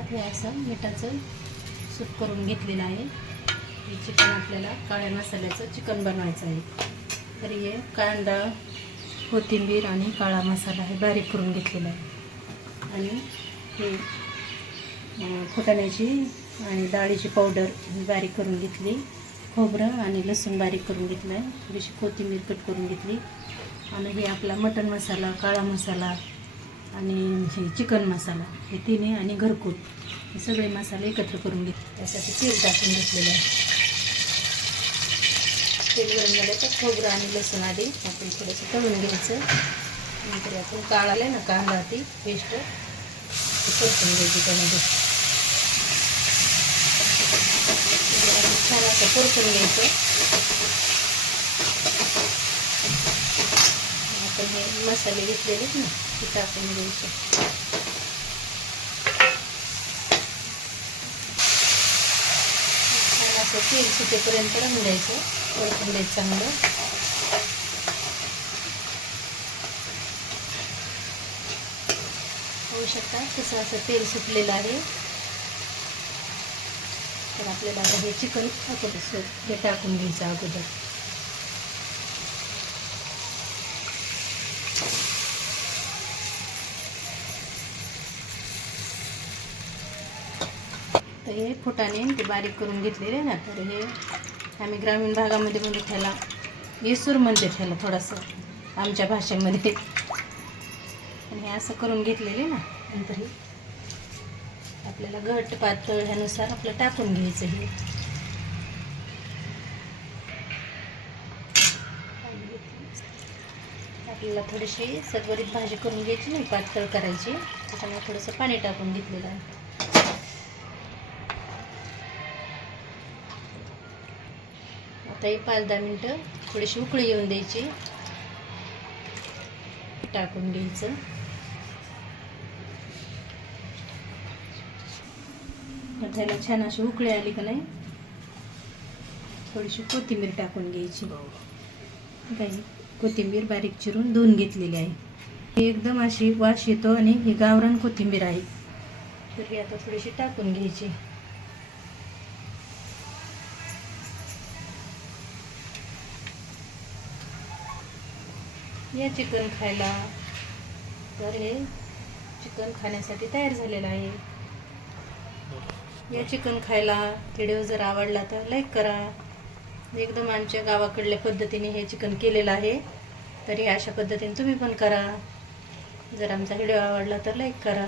तेलात हे असं मिठाचं सूप करून घेतलेलं आहे. हे चिकन आपल्याला काळ्या मसाल्याचं चिकन बनवायचं आहे. तर हे कांदा, कोथिंबीर आणि काळा मसाला हे बारीक करून घेतलेला आहे. आणि हे फुटाण्याची आणि डाळीची पावडर बारीक करून घेतली. खोबरं आणि लसूण बारीक करून घेतलं आहे. थोडीशी कोथिंबीर कट करून घेतली. आणि हे आपला मटण मसाला, काळा मसाला आणि हे चिकन मसाला हे तिन्ही आणि घरकुल हे सगळे मसाले एकत्र करून घेतले. त्यासाठी तेल टाकून घेतलेलं आहे. तेल गरम झालं तर खोबरं आणि लसूण आधी आपण थोडंसं तळून घ्यायचं. नंतर आपण काढायला ना कांदा ती पेस्ट परतून घ्यायची. त्यामध्ये छान असं परतून घ्यायचं. आपण हे मसाले घेतलेले ना ते टाकून घ्यायचे. छान असं तेल सुटेपर्यंत राहून द्यायचं, परतून द्यायचं चांगलं. होऊ शकता तसं असं तेल सुटलेलं आहे. तर आपल्याला आता हे चिकन हे टाकून घ्यायचं अगोदर. तर हे फुटाणे ते बारीक करून घेतलेले ना, तर हे आम्ही ग्रामीण भागामध्ये म्हणजे त्याला येसूर म्हणते, त्याला थोडंसं आमच्या भाषेमध्ये. आणि हे असं करून घेतलेले ना, नंतर हे आपल्याला घट्ट पातळ ह्यानुसार आपलं टाकून घ्यायचं. हे आपल्याला थोडीशी सरबरीत भाजी करून घ्यायची, नाही पातळ करायची. त्याच्यामुळे थोडंसं पाणी टाकून घेतलेलं आहे. आता हे 5-10 मिनटं थोडीशी उकळी येऊन द्यायची. टाकून घ्यायचं. त्याला छान अशी उकळी आली का नाही, थोडीशी कोथिंबीर टाकून घ्यायची. काही कोथिंबीर बारीक चिरून धुवून घेतलेली आहे. ही एकदम अशी वास येतो आणि ही गावरान कोथिंबीर आहे. तर ही आता थोडीशी टाकून घ्यायची. या चिकन खायला. तर हे चिकन खाण्यासाठी तयार झालेलं आहे. या चिकन खायला. व्हिडिओ जर आवडला तर लाईक करा. एकदम आमच्या गावाकडल्या पद्धतीने हे चिकन केलेलं आहे. तरी अशा पद्धतीने तुम्ही पण करा. जर आमचा व्हिडिओ आवडला तर लाईक करा.